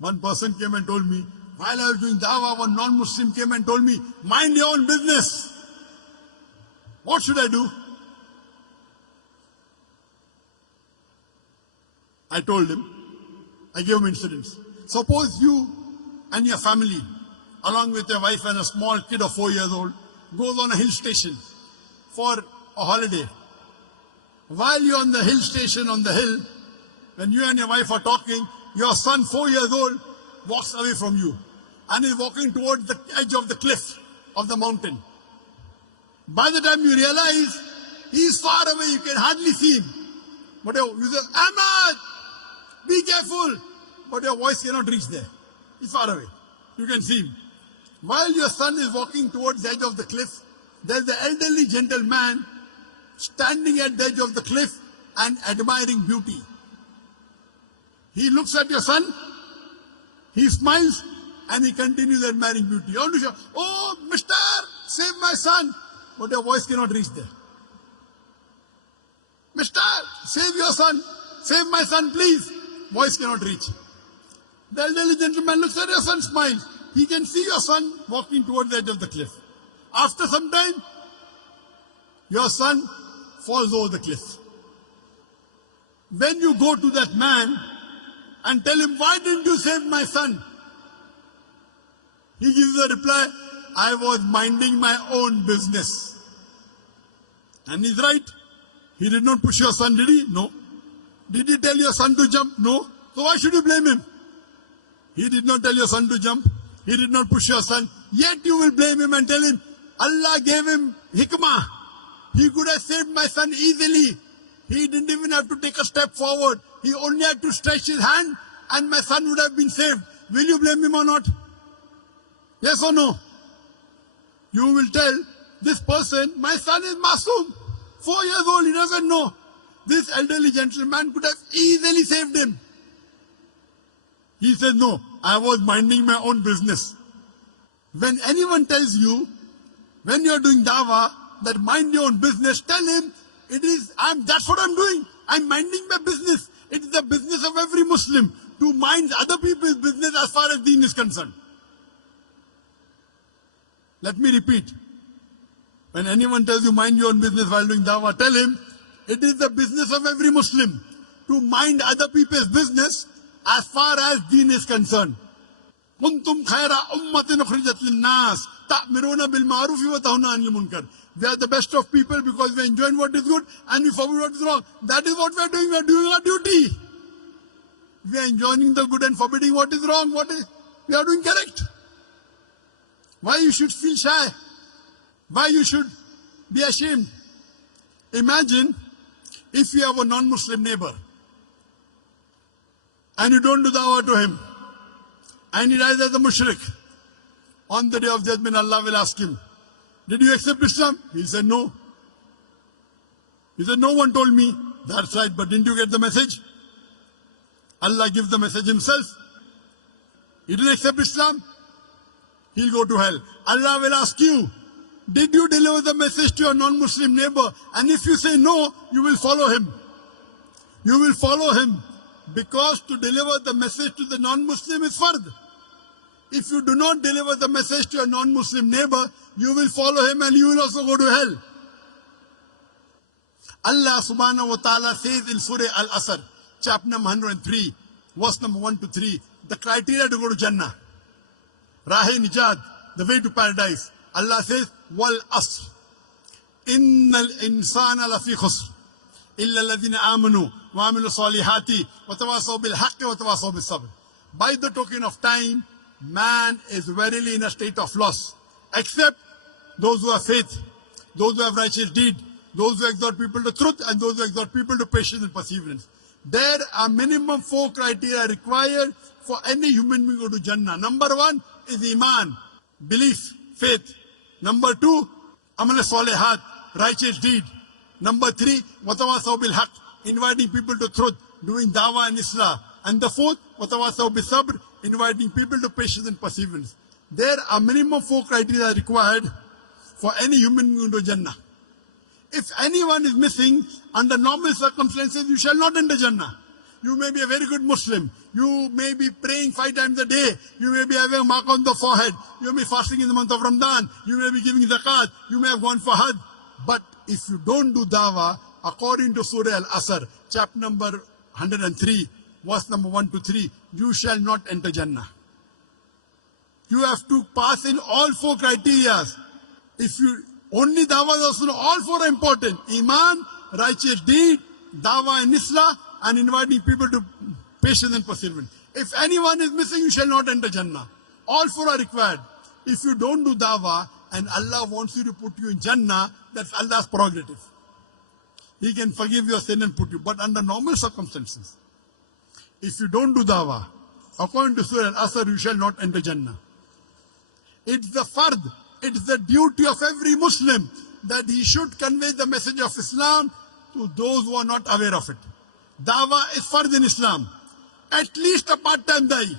One person came and told me, while I was doing dawah, one non-Muslim came and told me, mind your own business. What should I do? I told him, I gave him incidents. Suppose you and your family, along with your wife and a small kid of 4 years old, goes on a hill station for a holiday. While you're on the hill station, on the hill, when you and your wife are talking, your son, 4 years old, walks away from you and is walking towards the edge of the cliff of the mountain. By the time you realize, he is far away, you can hardly see him. But you say, Ahmad, be careful. But your voice cannot reach there. He's far away. You can see him. While your son is walking towards the edge of the cliff, there's the elderly gentleman standing at the edge of the cliff and admiring beauty. He looks at your son, he smiles, and he continues admiring beauty. You want to shout, oh, mister, save my son. But your voice cannot reach there. Mister, save your son. Save my son, please. Voice cannot reach. The elderly gentleman looks at your son, smiles. He can see your son walking towards the edge of the cliff. After some time, your son falls over the cliff. When you go to that man and tell him, why didn't you save my son? He gives the reply, I was minding my own business. And he's right. He did not push your son, did he? No. Did he tell your son to jump? No. So why should you blame him? He did not tell your son to jump. He did not push your son. Yet you will blame him and tell him, Allah gave him hikmah. He could have saved my son easily. He didn't even have to take a step forward. He only had to stretch his hand and my son would have been saved. Will you blame him or not? Yes or no? You will tell this person, my son is masoom. 4 years old, he doesn't know. This elderly gentleman could have easily saved him. He said, no, I was minding my own business. When anyone tells you, when you're doing dawah, that mind your own business, tell him, that's what I'm doing. I'm minding my business. It is the business of every Muslim to mind other people's business as far as deen is concerned. Let me repeat. When anyone tells you mind your own business while doing dawah, tell him, it is the business of every Muslim to mind other people's business as far as deen is concerned. كنتم خير أمة أخرجت للناس تأمرون بالمعروف وتنهون عن المنكر. We are the best of people because we enjoy what is good and we forbid what is wrong. That is what we are doing. We are doing our duty. We are enjoying the good and forbidding what is wrong. We are doing correct. Why you should feel shy? Why you should be ashamed? Imagine if you have a non-Muslim neighbor and you don't do dawah to him and he dies as a mushrik. On the day of judgment, Allah will ask him, did you accept Islam? He said, no. He said, no one told me. That's right, but didn't you get the message? Allah gives the message himself. He didn't accept Islam. He'll go to hell. Allah will ask you, did you deliver the message to your non-Muslim neighbor? And if you say no, you will follow him. You will follow him because to deliver the message to the non-Muslim is fard. If you do not deliver the message to your non-Muslim neighbor, you will follow him and you will also go to hell. Allah subhanahu wa ta'ala says in Surah Al-Asr, chapter number 103, verse number 1 to 3, the criteria to go to Jannah. Rahe-Nijat, the way to paradise. Allah says, Wal Asr. Innal insana lafi khusr. Illa alladhina amanu wa amilu salihati wa tawasaw bil haqqi wa tawasaw bis sabr. By the token of time, man is verily in a state of loss. Except those who have faith, those who have righteous deed, those who exhort people to truth, and those who exhort people to patience and perseverance. There are minimum 4 criteria required for any human being to go to Jannah. Number 1 is Iman, belief, faith. Number 2, Amal Salihat, righteous deed. Number 3, Watawasaw bil Haq, inviting people to truth, doing dawah and islah. And the 4th, Watawasaw bil Sabr, inviting people to patience and perseverance. There are minimum 4 criteria required for any human being to Jannah. If anyone is missing, under normal circumstances, you shall not enter Jannah. You may be a very good Muslim. You may be praying 5 times a day. You may be having a mark on the forehead. You may be fasting in the month of Ramadan. You may be giving zakat. You may have gone for Hajj. But if you don't do dawah, according to Surah Al-Asr, chapter number 103, verse number 1 to 3, you shall not enter Jannah. You have to pass in all 4 criteria. If you only dawah, all 4 are important. Iman, righteous deed, dawah and islah, and inviting people to patience and perseverance. If anyone is missing, you shall not enter Jannah. All 4 are required. If you don't do dawah and Allah wants you to put you in Jannah, that's Allah's prerogative. He can forgive your sin and put you. But under normal circumstances, if you don't do dawah, according to Surah Al-Asr, you shall not enter Jannah. It's the fard, it's the duty of every Muslim that he should convey the message of Islam to those who are not aware of it. Dawah is fard in Islam. At least a part-time da'i.